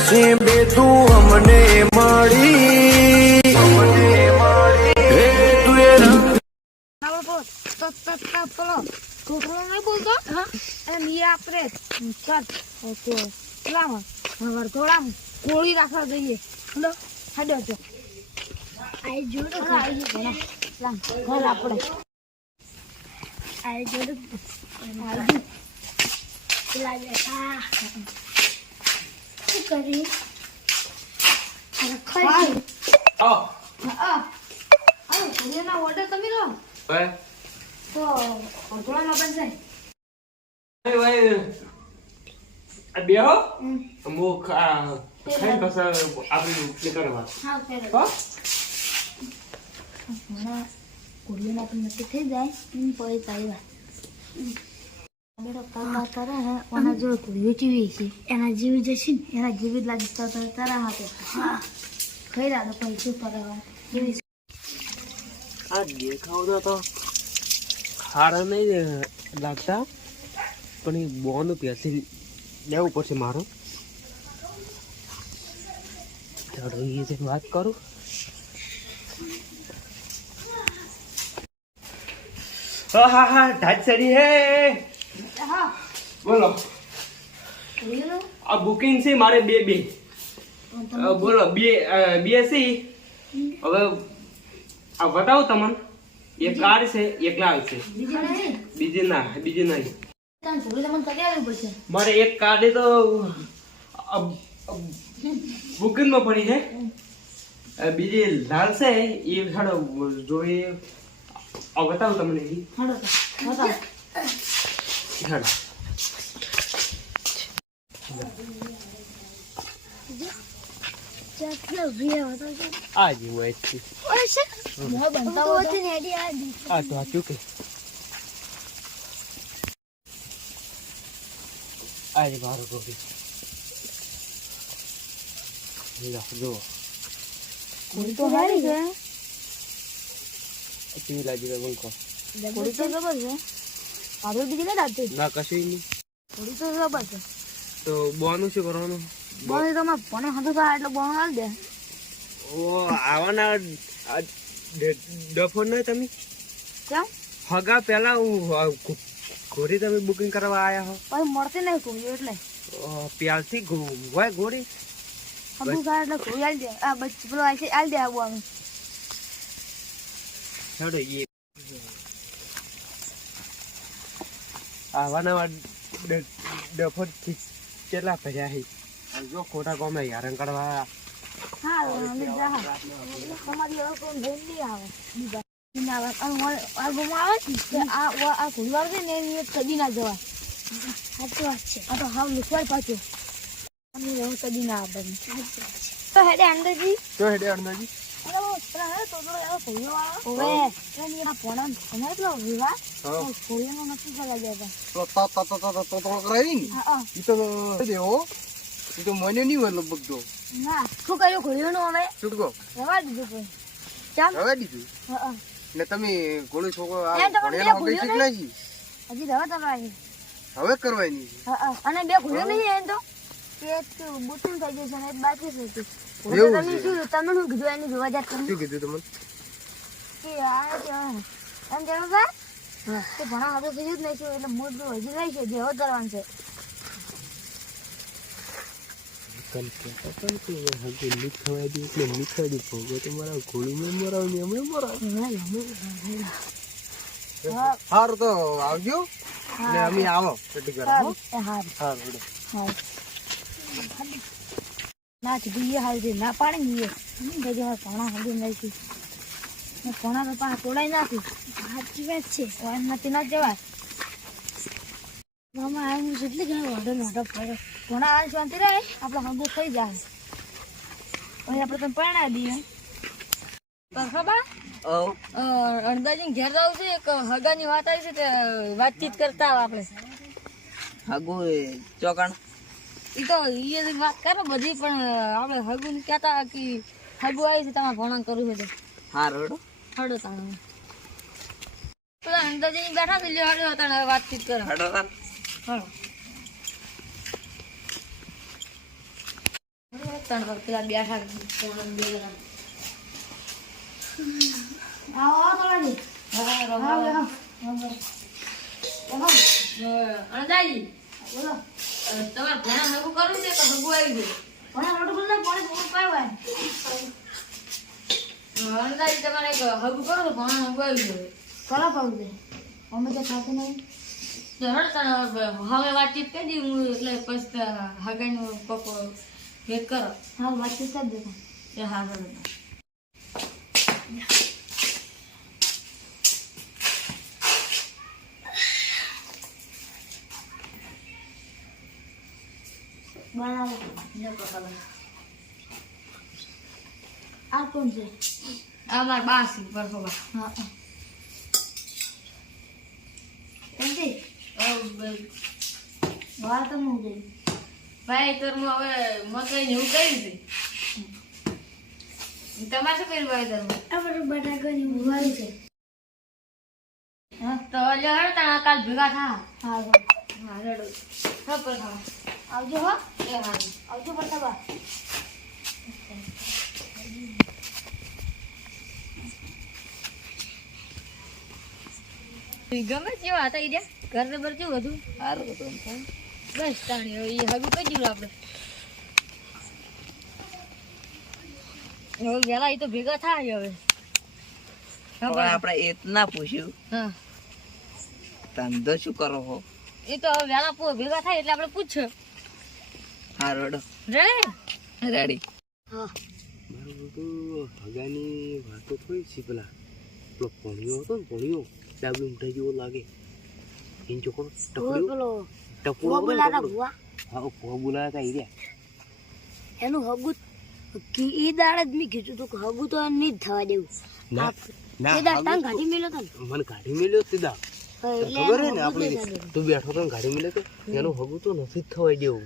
નસીબ તું અમને મળી છોકરો નહીં બોલતો? અને આપણે પેલામાં કોળી રાખવા જઈએ. હલો હાડો તો આઈ જોડો આઈ ઘર આપણે આઈ પેલા શું કરી. ખાઈ આવો હા અરે કોળીના ઓર્ડર તમે લો. ભાઈ તો વરઘોડામાં પણ જાય ભાઈ આ બેહો હમ. હું ખા- ખાઈને પાછા આપણે હા ત્યારે હો? હમણાં પણ નક્કી થઈ જાય. પછી તારી વાત તો ખારા નહીં લાગતા, પણ એ બોનું પેસી લેવું પડશે મારું. ચાલો વાત કરું. હા હા હા હે હા. બોલો. આ બુકિંગ છે મારે બે બે. બોલો બે અ, બે છે હવે આ બતાવો તમને. એક કાર છે એક લાલ છે. બીજી ના બીજી ના નહીં કરી મારે એક કાર્ડ તો બુકિંગમાં પડી છે. બીજી લાલ છે એ છાડો જોઈએ બતાવું તમને ઈ. હાડો તો બતાવો છાડો ચાલો ભીયા બતાવજો આ જ હોય છે ઓય છે મોહ બનતા હોય તો રેડી આ તો આ ચૂકે આ જ મારો ગોળી લો જુઓ કોળી તો હારી કેવી લાગી રહ્યો બંકો કોળી તો જબર છે આરો બીજી ના દાંતે ના કશું નહીં. થોડી તો જબર છે. તો બોનું શું કરવાનું? બોન તો માં પણ હતું તો એટલે બોન આવી દે. ઓ આવાના આ ડફો નહીં તમે? કેમ? હગા પહેલા હું ઘોડી તમે બુકિંગ કરવા આવ્યા હો. પણ મળતી નહીં કોળી એટલે. પ્યાલથી હોય ઘોડી? હતું તો એટલે ઘોડી આલ દે. આ બચ્ચી પેલો આલ દે આવું આવું હેડો એ આવાના નવા ડફો કેટલા ભર્યા છે જો ખોટા ગમે હેરાન કરવા આવે. આવે. આવે કદી ના જવાય. સાચી વાત છે. આ તો હાવ લુકવાય પાછો. કદી ના આવે તો હેડે અંદરજી. તો હેડે અણદાજી તો નહીં તા તા તા ને મને હોય લગભગ તો છૂટકો હવે દીધું ને તમે ઘોડો છોકરો ઘોડીઓ નહીં. છી હવે કરવાની અને બે ઘોડીઓ નહીં તો એક બુતું થઈ જશે અને એક બાકી છે હજુ. એવું તમે શું તમે શું કીધું એની જોવા જાત શું કીધું તમને? કે આ એમ કહેવું કે કે ભણા હાથે થયું જ નહીં શું એટલે મૂળ તો હજી રહી છે જેવો કરવાનું છે. સારું તો આવજો. અમે આવો ચટ્ટી કરવા હો? એ હારું. ના કીધું એ હાલ ના પાડી ને એ કીધું હવે ભણા હાલી નાખી ને ભણા તો પાછા તોડાઈ નાખી. સાચી વાત છે. એમ નથી ના જવાય. મામા આ જેટલી ઘણા વાંધો નાટો પડ્યો. ભણા હાલ શાંતિ રહે. આપણે હગું થઈ જાય. પછી આપણે તમે પરણાવી દઈએ. ખબર? અણદાજી ઘેર જવું છે એક હગાની વાત આવી છે તે વાતચીત કરતા આપણે હગુ ચોકણ. ઈ તો ઈ વાત કરો બધી પણ આપણે હગું કહેતા કે હગું આવી છે તમારે ભણણ કરવું છે હા રોડ હડો. તાણે પેલા અંદાજી બેઠા છે લે હડો તાણે વાતચીત કરો. હડો તાન. હડો. ત્રણ વખત પેલા બેઠા ત્રણ બે આવો આવો તલાજી હા આવો આવો. અણદાજી બોલો. તમારે ભણા હગું કરવું છે કે હગું આવી ગયું? ભણા રોડ બોલ પાણી બહુ પાય અણદાજી તમારે એક હગું કરો તો ભણા હગું આવી ગયું. કોના પાવું છે અમે તો સાથે નહીં. હવે વાતચીત કરી દઉં હું એટલે પછી કોક ભેટ કરો. હા વાતચીત કરી દે એ હા બરાબર બનાવો આ કોણ છે આ મારા બાસી પર પરસોબા હા કોણથી બહાર તો હું જઈ ભાઈ તો હું હવે મકાઈ ને એવું કર્યું છે તમારે શું કર્યું ભાઈ અમારું બટાકાની ઉભારી છે હા તો એટલે હડો કાલ ભેગા થા હા હા રડો હા પર આવજો હો. આવજો ગમે જેવા હતા ઈડિયા ઘર ને બર કેવું હતું? સારું હતું બસ તાણી હવે એ હગું દીધું આપણે હવે વેલા એ તો ભેગા થાય હવે. હવે. આપણે એ ના પૂછ્યું. હા. ધંધો શું કરો હો? એ તો હવે વેલા ભેગા થાય એટલે આપણે પૂછ્યો. હા રડો? રેડી. રેડી મારું બધું હગાની વાતો થોડી છે પેલા પેલો પોણિયો હતો ને પોણિયો ડાબી ઉઠાઈ જેવો લાગે એન છોકરો ટકડો હતો બોલાતા હા ભૂવા બોલાયા તા ઈ રહ્યા. એનું હગું કી ઈ દાડે જ મેં કીધું તું કે હગું તો નહીં જ થવા દેવું. ના ના એ દાડ તાન ગાડી મેલ્યો તો મને ગાડી મેલ્યો સીધા હા, ખબર હે ને આપણે. તું બેઠો તો ગાડી મેલ્યો તો? એનું હગું તો નથી થવા થવાય દેવું.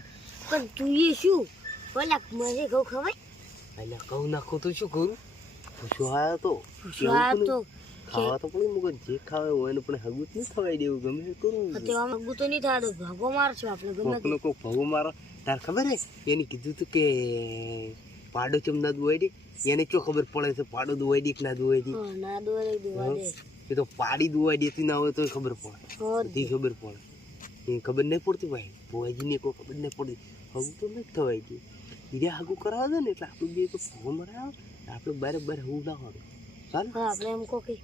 પણ તું એ શું? પેલા મને કહું ખવાય? એટલે ઘઉં નાખું તો શું કરું? પૂછવા આવ્યો તો. તો. ખાવા તો પણ મગજ જે ખાવે હોય એને પણ હગું નહીં થવાય દેવું ગમે કરું. તો તેવામાં હગું તો નહીં થવા ભાગો છો આપણે ગમે કોકનો કોક ભાગો મારો. તાર ખબર હે એને કીધું તું કે પાડો ચમ ના દુવાઈ દે. એને ચો ખબર પડે છે પાડો દુવાઈ દે કે ના દુવાઈ દે? ના દુવાઈ દે એ તો પાડી દુવાઈ દેતી ના હોય તો ખબર પડે. બધી ખબર પડે. એ ખબર નહીં પડતી ભાઈ. ભુવાજીને કોઈ ખબર નહીં પડતી. હગું તો નથી થવાય ગયું. બીજા હગું કરાવે છે ને એટલે આપણું બે તો ભગો મરાવે આપણે બારે બાર હવું ના હોય ચાલ. હા આપણે એમ કહો કે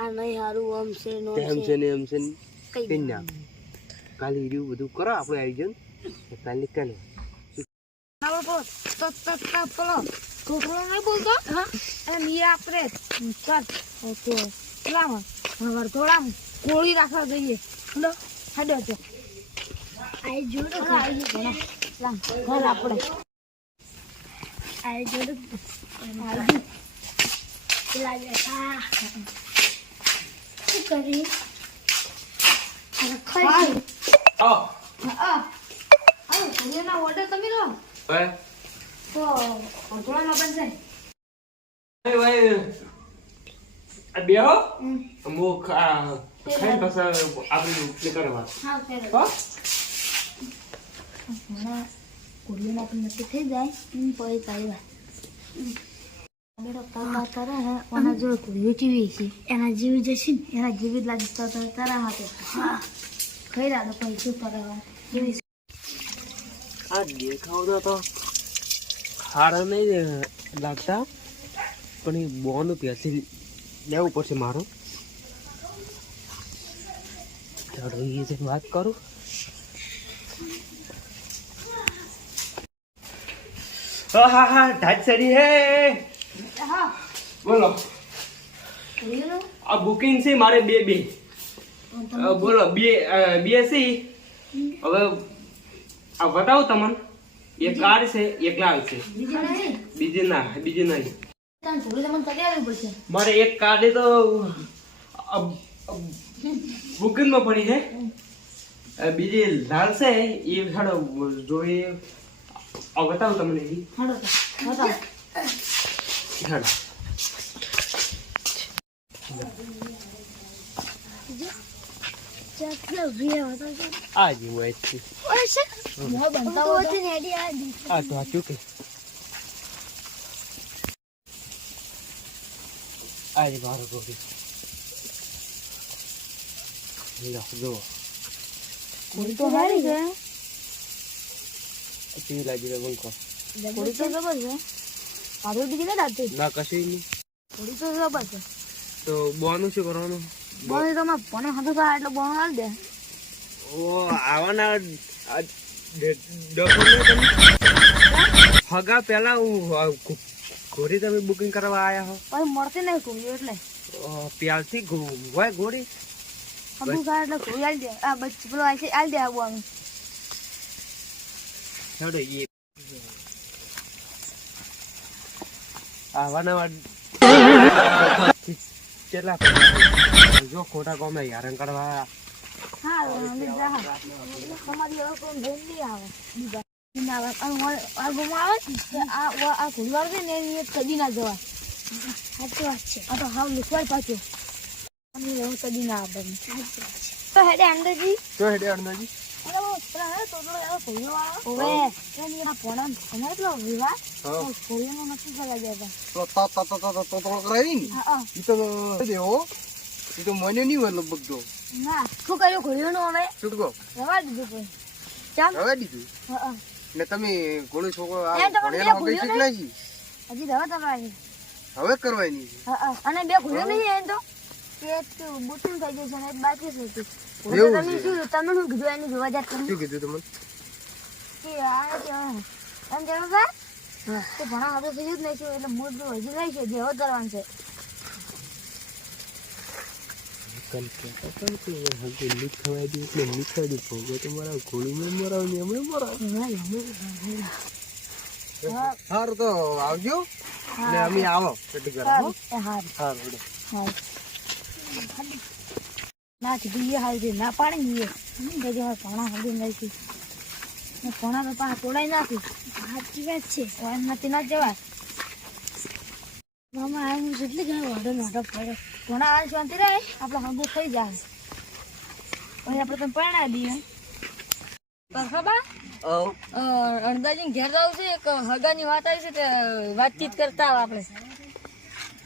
આ નહીં સારું આમ છે નો તેમ છે. ને એમ છે ને કઈ ના. કાલે હીરું બધું કરો આપણે આયોજન. કાલે કાલે. છોકરો નહીં બોલતો? હા? એમ ઈ આપણે. તો પેલામાં વરતોડામાં કોળી રાખવા જઈએ. હેડો. તો આઈ જોડો લામ ઘર આપણે આઈ જોડો આઈ પેલા બેઠા શું કરી ખાઈ આવો હા હા કોળીના ઓર્ડર તમે લો હવે તો ભાઈ આ બેહો હું ખા- ખાઈને આપણે કરવા હા? ત્યારે હો પણ નક્કી થઈ જાય પછી કરે હે એના જેવી જશે એના જેવી જ લાગે રાડો પછી શું જેવી આ દેખાવતા તો હારા નહીં લાગતા, પણ એ બોન પ્યાસી લેવું પડશે મારું. ચાલો એ જે વાત કરું? હા હા હા ચડી હે. બોલો. આ બુકિંગ છે મારે બે બે. બોલો બે બે સી હવે આ બતાવો તમને. એક કાર છે એક લાલ છે. બીજી ના બીજી ના નહીં મારે એક કાર્ડ તો બુકિંગમાં પડી છે. બીજી લાલ છે એ જોઈ આવ બતાવું તમને ઈ. હાડો બતાવ. હાડો. આજી હોય છે. મો બનતા હોય તો રેડી આ આ તો આ ચૂકે આજે મારો ગોળી લો જો કોઈ તો હારી ગયા કેવી લાગી રહ્યો તો છે ના ના કશું નહીં ઘોડી તો છે બોનું શું કરવાનું હતું એટલે બોણ હાલ દે ઓ આવાના આ ડે- ડખો નહીં તમે હગા પહેલા હું ઘોડી તમે બુકિંગ કરવા આયા હો પછી મળતી નહીં ઘોડી એટલે પ્યાલથી હોય ઘોડી હતું સાર એટલે ઘોડી હાલ દે આ બચ્ચી પેલો આવી છે દે આવવાનું હેડો એ આવાના કેટલા જો ખોટા કોમે કરવા આવે આવે આવે કદી ના સાચી વાત છે આ તો હાવ પાછું કદી ના આવે તો હેડે અંદરજી તો હેડે ઘોડીઓ ને મને નહીં હોય લગભગ તો ના શું કર્યું ઘોડીઓનું હવે છૂટકો રવા દીધું ને તમે ઘોડો છોકરો છી. હજી હવે કરવાની છે અને બે ઘોડીઓ નહીં તો. એક બુટિંગ થઈ જશે અને એક બાકી છે. એવું તમે. શું તમે શું કીધું? એની જોવા જાત શું કીધું તમને? કે આ કે એમ જરૂર છે તો ઘણા હાથો થઈ જ નહીં છે એટલે મૂળ જો હજી નહીં છે જેવો કરવાનું છે. તો સારું આવજો ને અમે આવો. હારું. હારું. ના કીધું એ હાલ ના પાડી ને એ ગજે મારે ભણા હજી નહીં છે ને ભણા તો પાછા તોડાઈ નાખી. સાચી વાત છે. નથી ના જવાય. મામા આ હું કેટલી ઘણા વાડો નાટક પડે. ઘણા હાલ શાંતિ રહે આપણે હગું થઈ જાય. પછી આપણે તમે પરણાવી દઈએ. ખબર ઓ અણદાજી ઘેર જવું છે એક હગાની વાત આવી છે તે વાતચીત કરતા આપણે.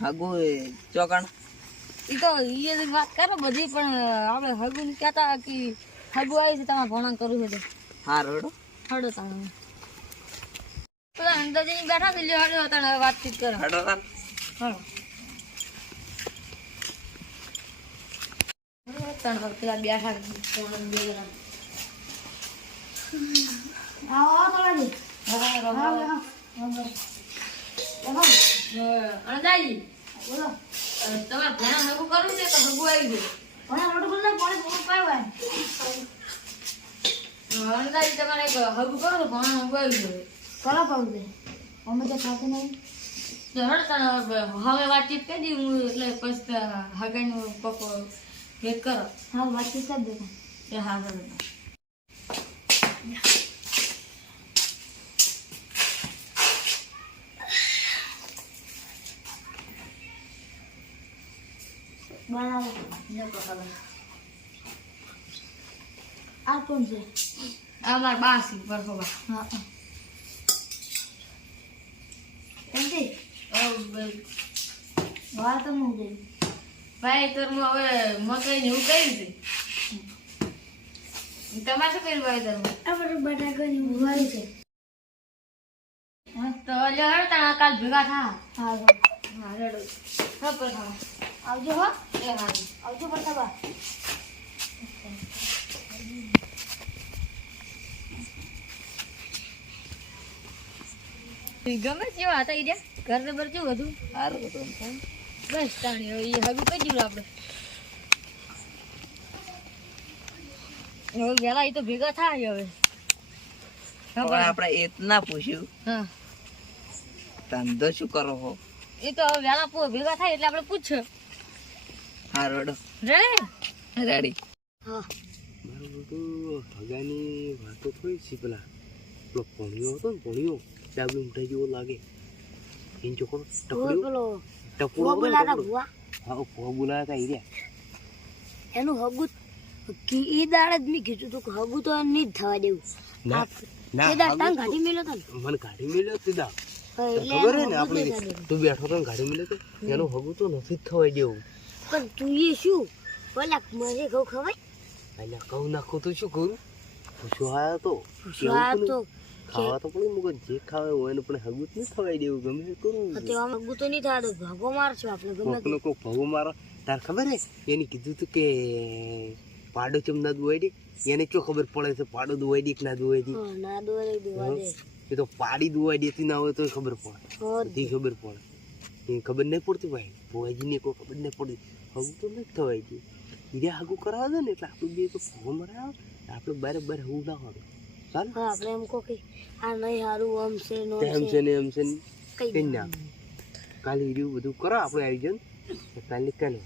હગુ ચોકણ. એ તો એ વાત કરો બધી પણ આપણે હગું કહેતા કે હગુ આવી છે તમારે ભણા કરવું છે તો. હા રડો હડો તમે. પેલા અંદાજી બેઠા છે લ્યો હડો તને વાતચીત કરો. હડો તાન. હડો. ત્રણ વખત પેલા બેઠા ત્રણ બે જણા. આવો આવો તમારે ભણા હગું કરવું છે તો હગું આવી ગયું? ભણા રોડ બોલ પાણી પૂરું પાય અંદાજી તમારે હગું કરો તો ભણા હગું આવી ગયું. કરો પાવું છે. અમે તો નહીં. હવે વાતચીત કરી દી હું એટલે પછી હગાઈનું પપ્પો ભેગ કરો. હા વાતચીત કરી દે એ હા બરાબર આ કોણ છે આ મારા બા ખબર હા કેમથી વાર તો હું ગઈ ભાઈ તો હું હવે મકાઈ એવું કર્યું છે. તમારે શું કર્યું ભાઈ તમે આપણે બટાકાની ઉવાળી છે તો લ્યો, હેડો તાણ કાલ ભેગા થા. હા હા રેડો હા. પર આવજો હો. એ હા આવજો બટાકા ગમે જેવા હતા ઈડિયા? ઘર ને બર કેવું હતું સારું તો બસ તાણી હવે એ હગું કઈ દીધું આપણે હવે વેલા એ તો ભેગા થાય હવે. આપણે એ ના પૂછ્યું. હા. ધંધો શું કરો હો? એ તો હવે વેલા પો ભેગા થાય એટલે આપણે પૂછ્યો. હા રોડો. રેડી? હા મારું બધું હગાની વાતો થોડી છે પેલા પેલો ભણ્યો હતો ને ભણ્યો ડાબલી ઊંઠાઈ જેવો લાગે એને પેલો ટકડો. હતો બોલાતા હા બોલાયા હતા હીર્યા. એનું હગું એ ઈ દાડે જ નહીં કીધું તું કે હગું તો નહીં જ થવા દેવું. ના આ- ના એ દાડ તાન તો- મેલ્યો તો મને ગાડી મેલ્યો તું ખબર હે ને આપણે તું બેઠો તો ગાડી મળે તો? એનું હગું તો નથી થવા થવાય દેવું. પણ તું એ શું? બોલા મને કહું ખવાય? એટલે ઘઉં નાખું તો શું કરું? પૂછો આયો તો. તો. ખાવા તો પણ મગજ જે ખાવે હોય એને પણ હગું નહીં ખવાય દેવું ગમે તે કરું તો આમ હગું તો નહીં તો ભાગો મારશું આપણે ગમે. કોકનો કોક ભાગો મારો. તાર ખબર હે એને કીધું તું કે પાડો ચમ ના દુવાઈ દે? એને ચો ખબર પડે છે પાડો દુવાઈ દે કે ના દુવાઈ દે? ના દુવાઈ દોવા દે. એ તો પાડી દુવાઈ દેતી ના હોય તો ખબર પડે. બધી ખબર પડે. એ ખબર નહીં પડતી ભાઈ? ભુવાજીને કોઈ ખબર નહીં પડતી. હગું તો નથી થવાય ગયું હીરે હાગું કરાવે છે ને એટલે આપણું બે તો ફોન મરાવે આપણે બારે બારે હવું ના હોય ચાલ. હા આપણે એમ કહો કે આ નહીં સારું આમ છે નો એમ છે. ને એમ છે ને. કઈ ના. કાલે એવું બધું કરો આપણે આવી જાય કાલે કાલે.